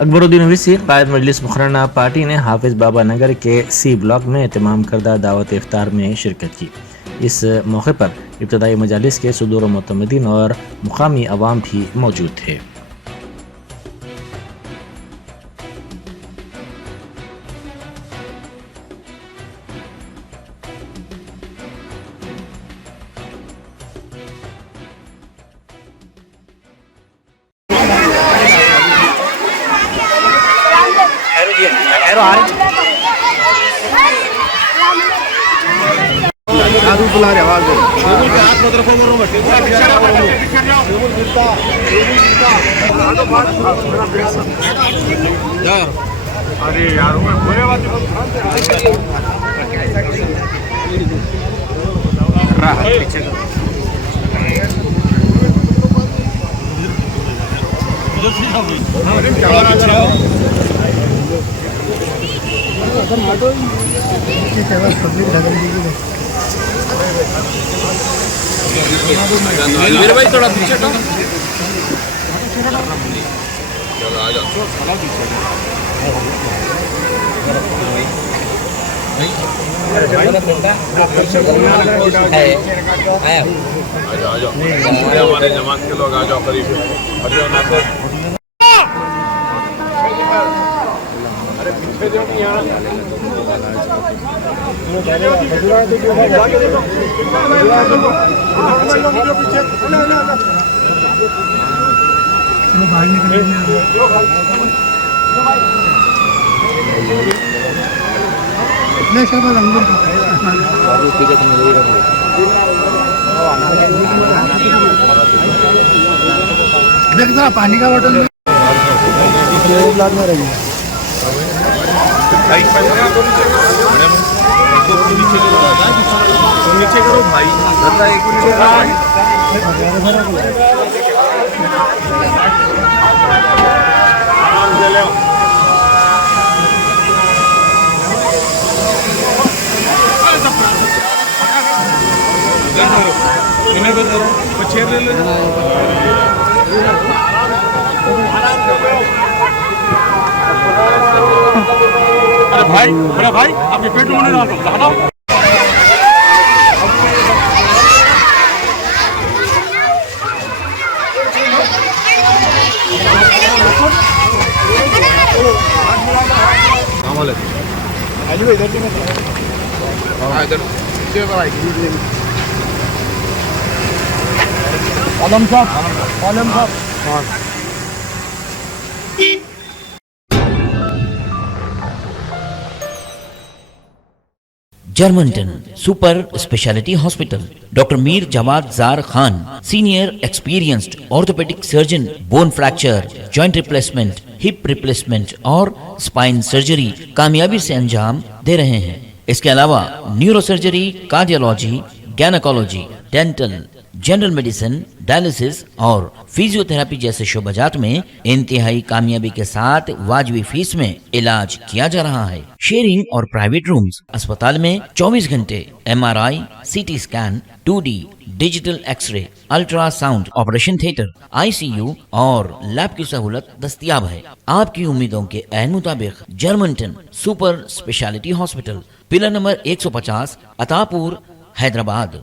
अकबरुद्दीन ओवैसी कायद मजलिस मुखरना party ने हाफिज बाबा नगर के C block में एहतमाम करदा दावत इफ्तार में शिरकत की। इस मौके पर इब्तदाई मजालिस के सुदूर मुतमदीन और मुकामी अवाम भी मौजूद थे। अरे यार बोले बात मेरे भाई थोड़ा पीछे तो हमारे जमात के लोग आ जाओ करीब अरे पीछे जो नहीं यहाँ देख जरा पानी का बोतल नीचे करो भाई अरे भाई मेरा भाई आपके पेट में नहीं डालो आलम साहब Germanton super speciality hospital, doctor Mir Jawad Zar Khan, senior experienced orthopaedic surgeon, bone fracture, joint replacement, hip replacement और स्पाइन सर्जरी कामयाबी से अंजाम दे रहे हैं। इसके अलावा neuro surgery, cardiology, gynaecology, dental, general medicine, dialysis और फिजियोथेरेपी जैसे शोबाजात में इंतहाई कामयाबी के साथ वाजिबी फीस में इलाज किया जा रहा है। शेयरिंग और प्राइवेट रूम्स, अस्पताल में 24 घंटे MRI, CT scan, 2D digital X-ray, ultrasound, operation theatre, ICU और लैब की सहूलत दस्तयाब है। आपकी उम्मीदों के ऐन मुताबिक Germanton super speciality hospital, pillar number 150, Attapur, Hyderabad.